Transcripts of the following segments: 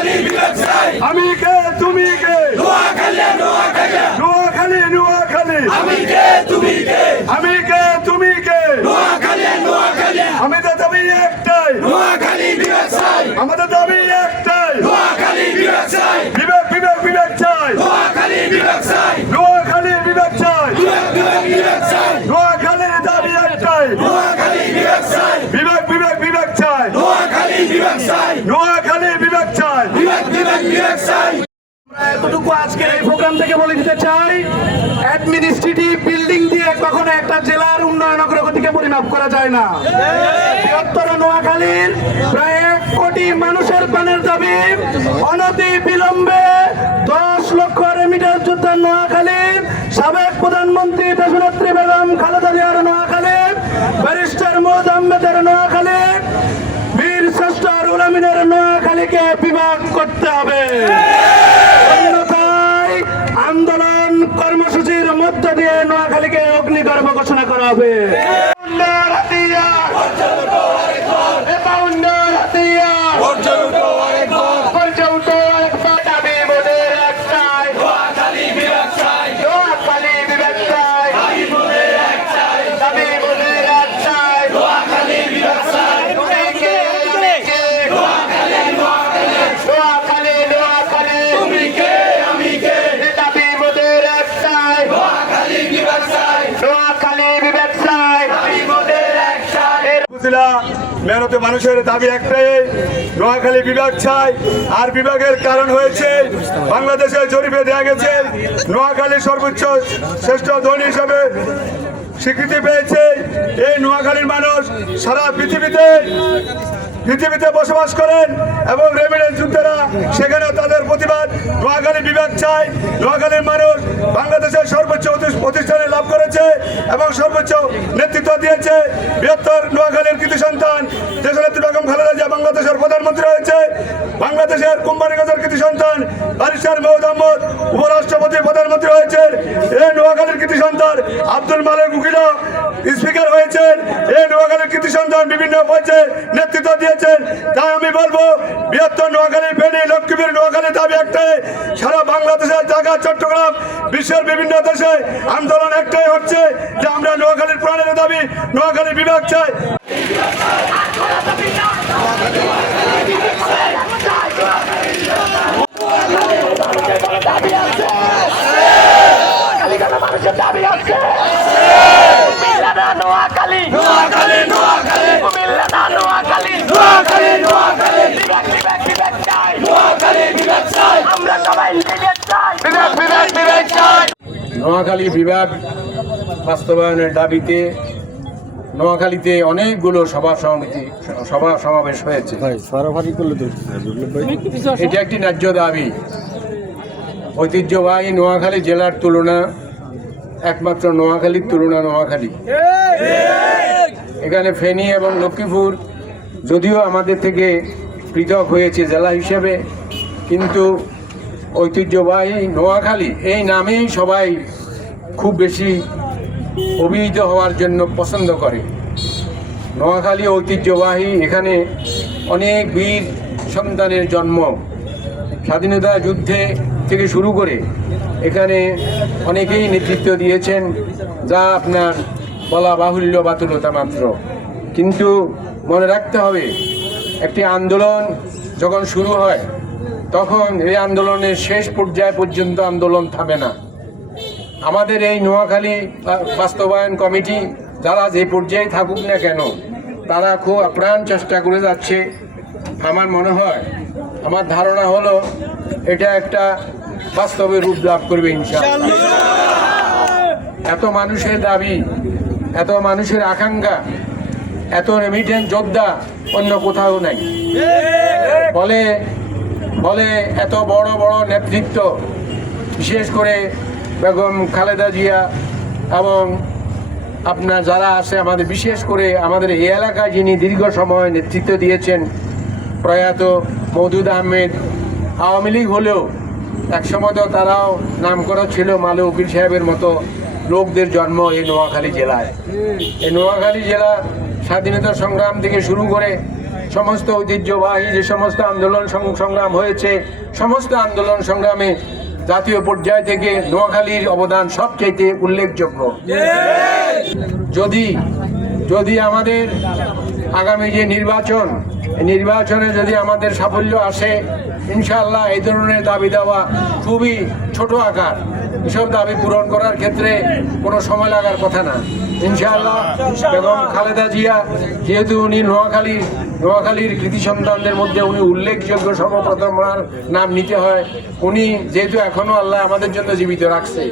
আমি কে? তুমি কে? নোয়াখালী নোয়াখালী। নোয়াখালী নোয়াখালী। আমি কে? তুমি কে? আমি কে? তুমি কে? নোয়াখালী নোয়াখালী। আমাদের দাবি একটাই। নোয়াখালী বিভাগ চাই আমাদের দাবি একটাই। নোয়াখালী বিভাগ চাই বিবেক বিবেক বিবেক চাই নোয়াখালী বিভাগ চাই নোয়াখালী বিবেক চাই বিভাগ বিভাগ বিভাগ চাই নোয়াখালীর দাবি একটাই। নোয়াখালী বিভাগ চাই বিবেক বিবেক বিবেক চাই নোয়াখালী বিভাগ চাই নোয়াখালী বিবেক চাই বিভাগ বিভাগ বিভাগ চাই এতটুকু এই প্রোগ্রাম থেকে বলে দিতে চাই অ্যাডমিনিস্ট্রেটিভ বিল্ডিং দিয়ে কখনো একটা জেলার উন্নয়ন অগ্রগতিকে পরিমাপ করা যায় না। বৃহত্তর নোয়াখালীর প্রায় কোটি মানুষের প্রাণের দাবি, অনতি বিলম্বে দশ লক্ষ রেমিটার যোদ্ধা নোয়াখালীর সাবেক প্রধানমন্ত্রী দেশনেত্রী বেগম খালেদা জিয়ার নোয়াখালীর ব্যারিস্টার মোহাম্মদ আহমেদের নোয়াখালীর বীর শ্রেষ্ঠ রুল আমিনের নোয়াখালীকে বিভাগ করতে হবে। অন্যথায় আন্দোলন কর্মসূচির মধ্য দিয়ে নোয়াখালীকে অগ্নিগর্ভ ঘোষণা করা হবে। নোয়াখালী বুঝলা মেহনতে মানুষের দাবি একটাই, নোয়াখালী বিভাগ চাই। আর বিভাগের কারণ হয়েছে, বাংলাদেশের জরিপে দেওয়া গেছে, নোয়াখালী সর্বোচ্চ শ্রেষ্ঠ ধনী হিসাবে স্বীকৃতি পেয়েছে। এই নোয়াখালীর মানুষ সারা পৃথিবীতে পৃথিবীতে বসবাস করেন এবং রেমিডেন্স যুদ্ধেরা সেখানে প্রতিবাদ নোয়াখালী বিভাগ চাই। নোয়াখালীর মানুষ বাংলাদেশের সর্বোচ্চ প্রতিষ্ঠানে লাভ করেছে এবং সর্বোচ্চ নেতৃত্ব দিয়েছে। বৃহত্তর নোয়াখালীর কৃতি সন্তান দেশনেত্রী বেগম খালেদা জিয়া বাংলাদেশের প্রধানমন্ত্রী হয়েছে। বাংলাদেশের কোম্পানিগঞ্জের কৃতি সন্তান মহম্মদ আহমদ, উপরাষ্ট্রপতি, প্রধানমন্ত্রী হয়েছেন। এই নোয়াখালীর কৃতি সন্তান আব্দুল মালিক উকিল, স্পিকার হয়েছেন। এই নোয়াখালীর কৃতি সন্তান বিভিন্ন পর্যায়ে নেতৃত্ব দিয়েছেন। তাই আমি বলব, বৃহত্তর নোয়াখালী ফেনী, লক্ষ্মীপুর নোয়াখালী দাবি একটাই, সারা বাংলাদেশের ঢাকা, চট্টগ্রাম, বিশ্বের বিভিন্ন দেশে আন্দোলন একটাই হচ্ছে যে আমরা নোয়াখালীর প্রাণের দাবি, নোয়াখালী বিভাগ চাই নোয়াখালী নোয়াখালী নোয়াখালী নোয়াখালী নোয়াখালী নোয়াখালী বিভাগ চাই আমরা সবাই বিভাগ বিভাগ বিভাগ চাই নোয়াখালী বিভাগ বাস্তবায়নের দাবিতে নোয়াখালীতে অনেকগুলো সভা সমিতি সভা সমাবেশ হয়েছে। এটা একটি ন্যায্য দাবি। ঐতিহ্যবাহী নোয়াখালী জেলার তুলনা একমাত্র নোয়াখালীর তুলনা নোয়াখালী। এখানে ফেনী এবং লক্ষ্মীপুর যদিও আমাদের থেকে পৃথক হয়েছে জেলা হিসেবে কিন্তু ঐতিহ্যবাহী নোয়াখালী এই নামেই সবাই খুব বেশি অভিহিত হওয়ার জন্য পছন্দ করে। নোয়াখালী ঐতিহ্যবাহী এখানে অনেক বীর সন্তানের জন্ম। স্বাধীনতা যুদ্ধে থেকে শুরু করে এখানে অনেকেই নেতৃত্ব দিয়েছেন, যা আপনার বলা বাহুল্য বাতুলতা মাত্র। কিন্তু মনে রাখতে হবে, একটি আন্দোলন যখন শুরু হয়, তখন এই আন্দোলনের শেষ পর্যায় পর্যন্ত আন্দোলন থামে না। আমাদের এই নোয়াখালী বাস্তবায়ন কমিটি, যারা যে পর্যায়ে থাকুক না কেন, তারা খুব আপ্রাণ চেষ্টা করে যাচ্ছে। আমার মনে হয়, আমার ধারণা হলো, এটা একটা বাস্তবে রূপ লাভ করবে ইনশাআল্লাহ। এত মানুষের দাবি, এত মানুষের আকাঙ্ক্ষা, এত রেমিটেন্স যোদ্ধা অন্য কোথাও নাই। বলে বলে এত বড় বড় নেতৃত্ব, বিশেষ করে বেগম খালেদা জিয়া এবং আপনার যারা আছে, আমাদের বিশেষ করে আমাদের এই এলাকায় যিনি দীর্ঘ সময় নেতৃত্ব দিয়েছেন, প্রয়াত মৌদুদ আহমেদ, আওয়ামী লীগ হলেও একসময় তো তারাও নাম করা ছিল মালু উকিল সাহেবের মতো লোকদের জন্ম এই নোয়াখালী জেলায়। এই নোয়াখালী জেলা স্বাধীনতা সংগ্রাম থেকে শুরু করে সমস্ত ঐতিহ্যবাহী যে সমস্ত আন্দোলন সংগ্রাম হয়েছে, সমস্ত আন্দোলন সংগ্রামে জাতীয় পর্যায় থেকে নোয়াখালীর অবদান সবচেয়ে উল্লেখযোগ্য। যদি যদি আমাদের আগামী যে নির্বাচন নির্বাচনে যদি আমাদের সাফল্য আসে ইনশাল্লাহ এই ধরনের দাবি দেওয়া খুবই ছোট আকার। এসব দাবি পূরণ করার ক্ষেত্রে কোনো সময় লাগার কথা না। ইনশাআল্লাহ এবং খালেদা জিয়া, যেহেতু উনি নোয়াখালী, নোয়াখালীর কৃতি সন্তানদের মধ্যে উনি উল্লেখযোগ্য সর্বপ্রথম ওনার নাম নিতে হয়, উনি যেহেতু এখনও আল্লাহ আমাদের জন্য জীবিত রাখছে,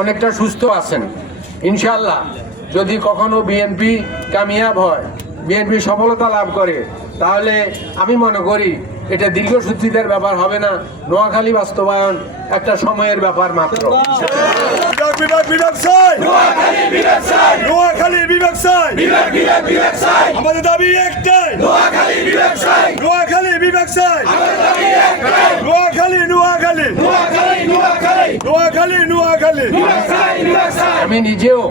অনেকটা সুস্থ আছেন। ইনশাল্লাহ যদি কখনো বিএনপি কামিয়াব হয়, বিএনপি সফলতা লাভ করে, তাহলে আমি মনে করি এটা দীর্ঘসূত্রিতার ব্যাপার হবে না। নোয়াখালী বাস্তবায়ন একটা সময়ের ব্যাপার মাত্র। বিভাগ বিভাগ বিভাগ চাই নোয়াখালী বিভাগ চাই আমাদের দাবি একটাই। নোয়াখালী বিভাগ চাই নোয়াখালী নোয়াখালী নোয়াখালী! নোয়াখালী আমি নিজেও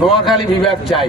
নোয়াখালী বিভাগ চাই।